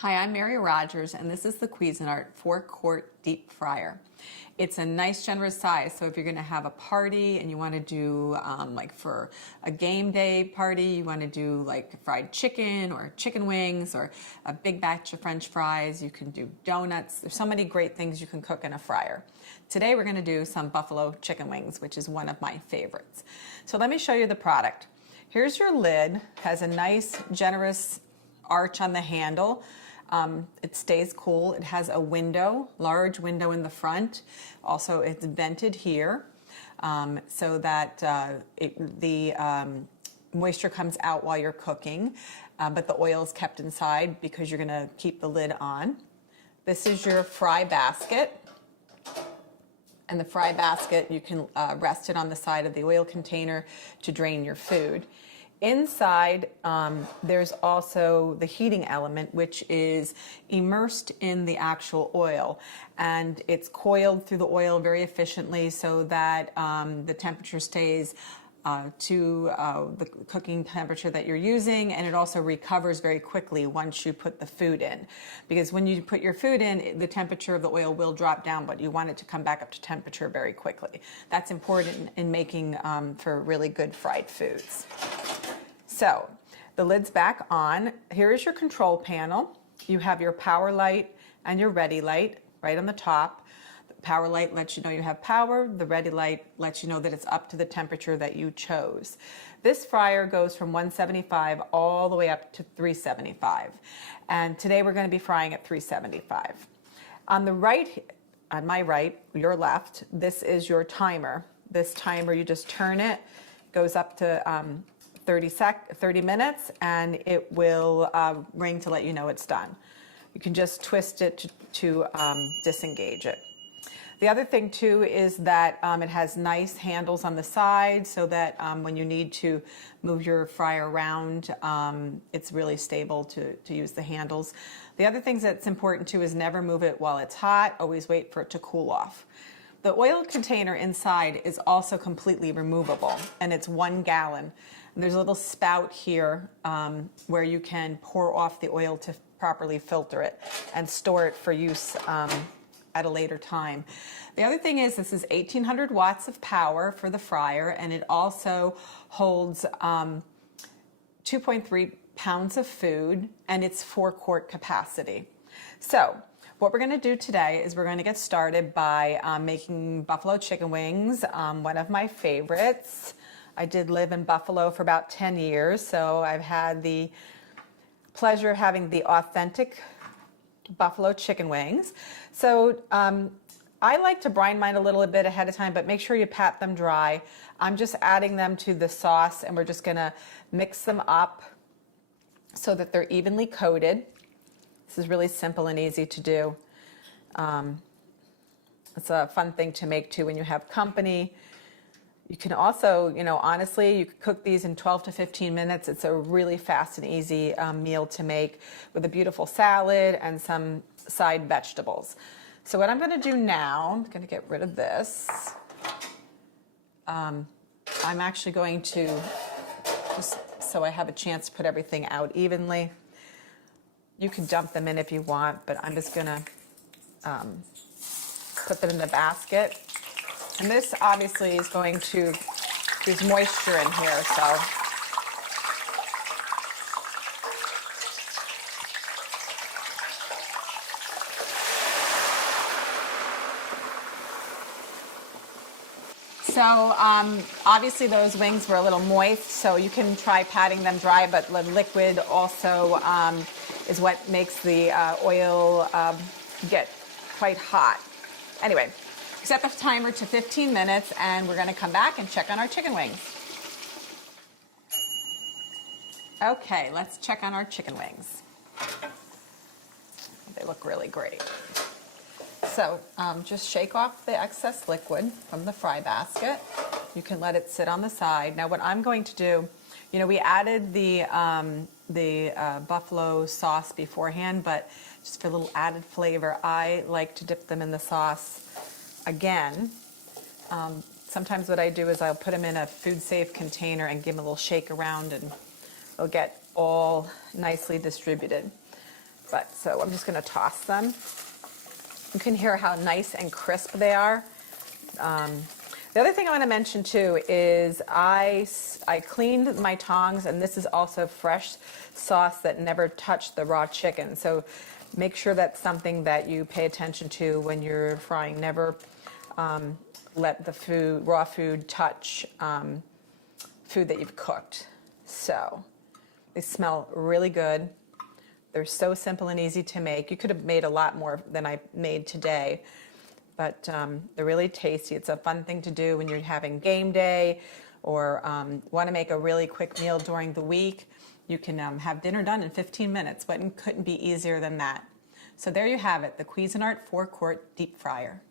Hi, I'm Mary Rogers, and this is the Cuisinart 4-quart deep fryer. It's a nice, generous size, so if you're going to have a party and you want to do, like for a game day party, you want to do like fried chicken or chicken wings or a big batch of French fries, you can do donuts. There's so many great things you can cook in a fryer. Today we're going to do some buffalo chicken wings, which is one of my favorites. So let me show you the product. Here's your lid, has a nice, generous arch on the handle. It stays cool. It has a window, large window in the front. Also, it's vented here so that the moisture comes out while you're cooking, but the oil is kept inside because you're going to keep the lid on. This is your fry basket. And the fry basket, you can rest it on the side of the oil container to drain your food. Inside, there's also the heating element, which is immersed in the actual oil. And it's coiled through the oil very efficiently so that the temperature stays to the cooking temperature that you're using, and it also recovers very quickly once you put the food in. Because when you put your food in, the temperature of the oil will drop down, but you want it to come back up to temperature very quickly. That's important in making for really good fried foods. So the lid's back on. Here is your control panel. You have your power light and your ready light right on the top. The power light lets you know you have power. The ready light lets you know that it's up to the temperature that you chose. This fryer goes from 175 all the way up to 375. And today we're going to be frying at 375. On the right, on my right, your left, this is your timer. This timer, you just turn it, goes up to 30 minutes, and it will ring to let you know it's done. You can just twist it to disengage it. The other thing too is that it has nice handles on the side so that when you need to move your fryer around, it's really stable to use the handles. The other things that's important too is never move it while it's hot. Always wait for it to cool off. The oil container inside is also completely removable, and it's 1 gallon. And there's a little spout here where you can pour off the oil to properly filter it and store it for use at a later time. The other thing is this is 1,800 watts of power for the fryer, and it also holds 2.3 pounds of food, and it's 4-quart capacity. So what we're going to do today is we're going to get started by making buffalo chicken wings, one of my favorites. I did live in Buffalo for about 10 years, so I've had the pleasure of having the authentic buffalo chicken wings. So I like to brine mine a little bit ahead of time, but make sure you pat them dry. I'm just adding them to the sauce, and we're just going to mix them up so that they're evenly coated. This is really simple and easy to do. It's a fun thing to make too when you have company. You can also, honestly, you could cook these in 12 to 15 minutes. It's a really fast and easy meal to make with a beautiful salad and some side vegetables. So what I'm going to do now, I'm going to get rid of this. I'm actually going to, just so I have a chance to put everything out evenly. You can dump them in if you want, but I'm just going to put them in the basket. And this obviously is going to, there's moisture in here, so. So obviously those wings were a little moist, so you can try patting them dry, but the liquid also is what makes the oil get quite hot. Anyway. Set the timer to 15 minutes, and we're going to come back and check on our chicken wings. Okay, let's check on our chicken wings. They look really great. So just shake off the excess liquid from the fry basket. You can let it sit on the side. Now what I'm going to do, we added the buffalo sauce beforehand, but just for a little added flavor, I like to dip them in the sauce again. Sometimes what I do is I'll put them in a food-safe container and give them a little shake around, and they'll get all nicely distributed. But so I'm just going to toss them. You can hear how nice and crisp they are. The other thing I want to mention too is I cleaned my tongs, and this is also fresh sauce that never touched the raw chicken. So make sure that's something that you pay attention to when you're frying. Never let the raw food touch food that you've cooked. So they smell really good. They're so simple and easy to make. You could have made a lot more than I made today, but they're really tasty. It's a fun thing to do when you're having game day or want to make a really quick meal during the week. You can have dinner done in 15 minutes, but it couldn't be easier than that. So there you have it, the Cuisinart 4-quart deep fryer.